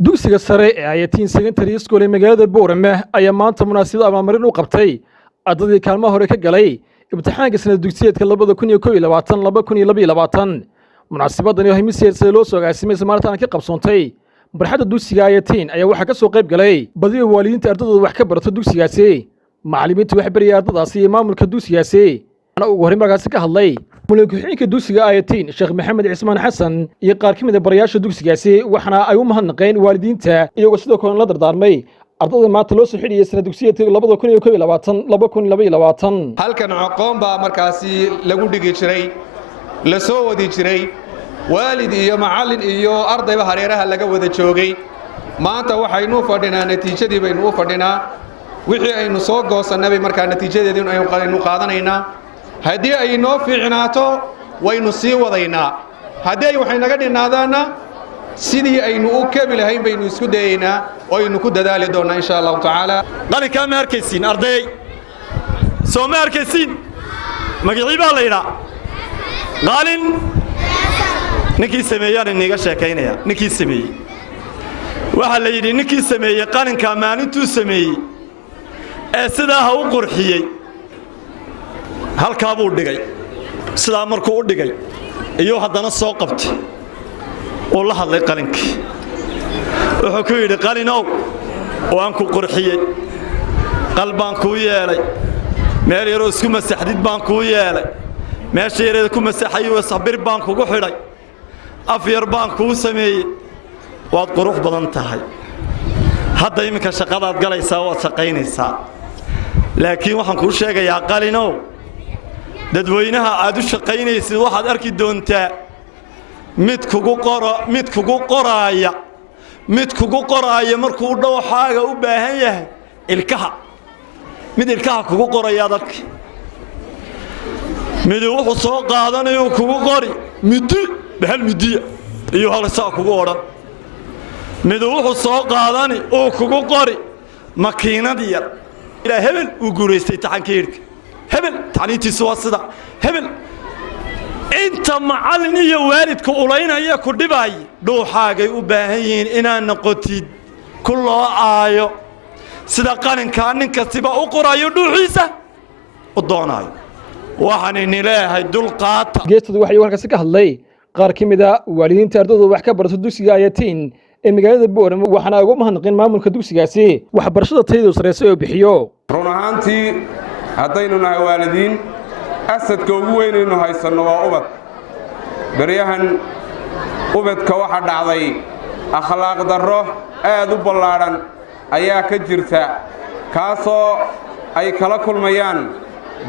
dugsiga sare ee Ayatiin Secondary School ee magaalada Boorame ayaa maanta munaasabad abaalmarin u qabtay ardadii kaalmaha hore ka galay imtixaanka sanad dugsiyeedka 2021-2022 munaasabadani waxay miseersay loo soo agaasimay Soomaaliland ka qabsoontay barxadda dugsiga Ayatiin ayaa waxa ka soo qayb galay badiyo waalidiinta ardadooda wax ka barata dugsigaasi macallimiintu wax baraya ardadaasi iyo maamulka dugsigaasi ana ugu horreyn markaasi ka hadlay mulkiilaha dugsiga Ayatiin Sheekh Maxamed Cismaan Xasan iyo qaar ka mid ah barayaasha dugsigaasi waxana ay u mahadnaqeen waalidiinta iyagoo sidoo kale la dardaarmay ardada maanta loo soo xidhiyay sanad dugsiyeedka 2021-2022 halkan aqoon baa markaasi lagu dhigi jiray la soo wadi jiray waalid iyo macallin iyo ardayba hareeraha laga wada joogay maanta waxaynu fadhinaa natiijadii baynu u fadhinaa wixii aynu soo goosanay markaa natiijadeedii aynu qaadanaynaa haddii ay noo fiicnaato waynu sii wadaynaa haddii waxay naga dhinaadaana sidii aynu u kabi lahayn baynu isku dayaynaa oo aynu ku dadaali doonaa insha Allah taala qalinka ma arkaysiin arday soo ma arkaysiin magacii baa la yiraahdaa qalin ninkii sameeyay aniga sheekaynaya ninkii sameeyay waxa la yiri ninkii sameeyay qalinka maalintuu sameeyay ee sidaa ha u qurxiyay halka buu dhigay sidaa markuu u dhigay iyo haddana soo qabtay oo la hadlay qalinkii wuxuu ku yiri qalinow waan ku qurxiyay qalbaan ku yeelay meel yar oo isku masaxdid baan ku yeelay meesha yar ku masaxay oo sabir baan kugu xidhay af yar baan ku sameeyay waad qurux badan tahay hadda iminka shaqadaad galaysaa waad shaqaynaysaa laakiin waxaan ku sheegayaa qalinow dadweynaha aad u shaqaynaysid waxaad arki doontaa mid kugu qoraaya markuu dhowxaaga u baahan yahay ilkaha mid ilkaha kugu qoraya dadka mid wuxuu soo qaadanayo kugu qori midi bahal midiya iyo hal saa kugu oran mid wuxuu soo qaadani oo kugu qori makiinad yar ila hebel u guureystay taxankeerka hebel tacliintiisu waa sida hebel inta macallin iyo waalidku uleynaya ku dhibay dhooxaagay u baahan yihiin inaan noqotid ku loo aayo sida qalinka nin kastiba u qorayo dhuuxiisa u doonayo waxaan leeyahay dulqaata geestadu waxay halkaas ka hadlay qaar ka mid ah waalidiinta ardadooda wax ka barata dugsiga Ayatiin ee magaalada Boorame waxana ugu mahadnaqeen maamulka dugsigaasi waxbarashada tayada sareysa oo bixiyo run ahaantii haddaynu nahay waalidiin asadka ugu weynaynu haysanno waa ubad baryahan ubadka waxa dhacday akhlaaq darro aad u ballaaran ayaa ka jirta kaasoo ay kala kulmayaan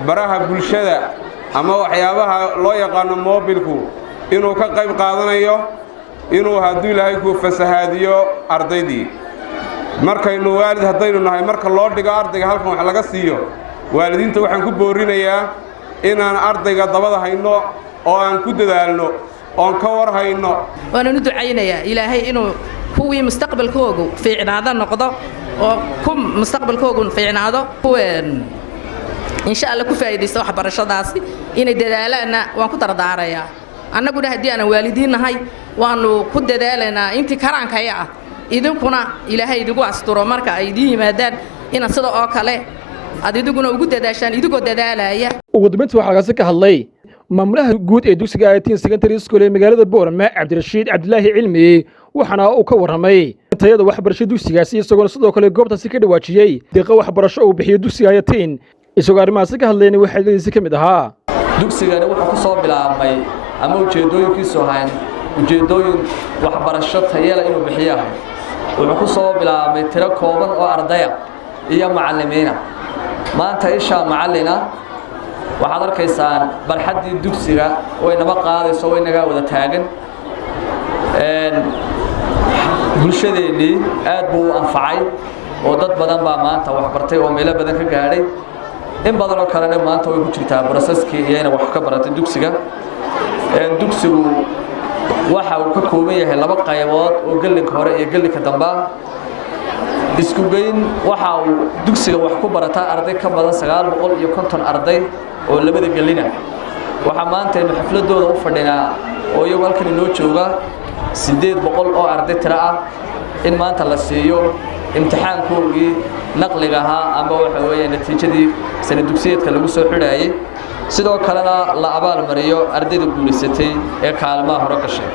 baraha bulshada ama waxyaabaha loo yaqaano moobilku inuu ka qayb qaadanayo inuu hadduu ilaahay ku fasahaadiyo ardaydii markaynu waalid haddaynu nahay marka loo dhigo ardayga halkan wax laga siiyo waalidiinta waxaan ku boorinayaa inaan ardayga dabada hayno oo aan ku dadaalno oon ka war hayno waana u ducaynayaa ilaahay inuu kuwii mustaqbalkoogu fiicnaado noqdo oo ku mustaqbalkoogu fiicnaado insha Allah ku faa'iideysto waxbarashadaasi inay dadaalaana waan ku dardaarayaa annaguna haddii aan waalidiin nahay waanu ku dadaalaynaa intii karaankaya ah idinkuna ilaahay idigu asturo marka ay idin yimaadaan in sida oo kale adiguna ugu dadaashaan idigoo dadaalaya ugu dambeyntii waxa halkaas ka hadlay maamulaha guud ee dugsiga Ayatiin Secondary School ee magaalada Boorame Cabdirashiid Cabdilaahi Cilmi waxana uu ka waramay tayada waxbarashada dugsigaasi isagoo sidoo kale goobtaasi ka dhawaajiyay deeqa waxbarasho uu bixiyo dugsiga Ayatiin isagoo arrimahaas ka hadlayna waxa leeyahay ka mid ahaa dugsigani wuxuu ku soo bilaabmay ama ujeedooyinkiisu ahayn ujeedooyin waxbarasho tayada inuu bixiyo wuxuu ku soo bilaabmay tiro kooban oo ardaya iyo macallimiina maanta isha macallina waxaad arkaysaan barxaddii dugsiga way naba qaadayso way naga wada taagan bulshadeennii aad buu u anfacay oo dad badan baa maanta wax bartay oo meelo badan ka gaadhay in badan oo kalena maanta way ku jirtaa processkii iyana wax ka baratay dugsiga dugsigu waxa uu ka kooban yahay laba qaybood oo gallinka hore iyo gallinka dambe isku geyn waxa uu dugsiga wax ku barataa arday ka badan 950 arday oo labada gallina waxa maanta inuu xafladooda u fadhinaa oo iyagu halkan inoo jooga 800 oo arday tira ah in maanta la siiyo imtixaankoogii naqliga ahaa ama waxa weeye natiijadii sana dugsiyeedka lagu soo xidhaayay sidoo kalena la abaal mariyo ardayda guulaysatay ee kaalmaha hore gashay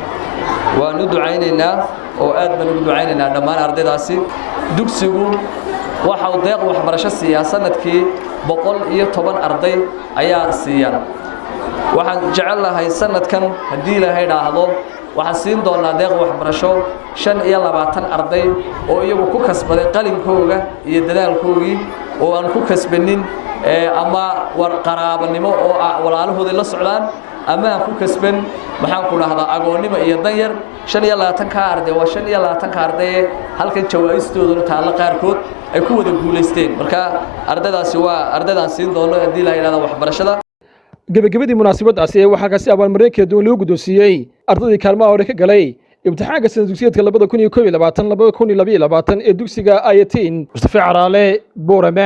waanu ducaynaynaa oo aad baan ugu ducaynaynaa dhammaan ardaydaasi dugsigu waxa uu deeq waxbarasho siiyaa sanadkii 110 arday ayaa siiyaan waxaan jecel lahay sanadkan haddii ilaahay dhaahdo waxaan siin doonaa deeq waxbarasho 25 arday oo iyagu ku kasbaday qalinkooga iyo dadaalkoogii oo aan ku kasbanin ama war qaraabanimo oo walaalahooda la socdaan ama aan ku kasban maxaan ku dhahdaa agoonnimo iyo danyar 25 ka arday waa 25 ka arday halka jawaa'istoodu taala qaarkood ay ku wada guuleysteen marka ardaydaasi waa ardaydan siin doono haddii ilaahay dhaahdo waxbarashada gabagabadii munaasabadaasi waxaa kaasi abaalmarin kala duwan loo guddoonsiiyey ardaydii kaalmaha hore ka galay imtixaanka sana dugsiyeedka 2021-2022 ee dugsiga ayatiin Mustafa Caraale Boorame.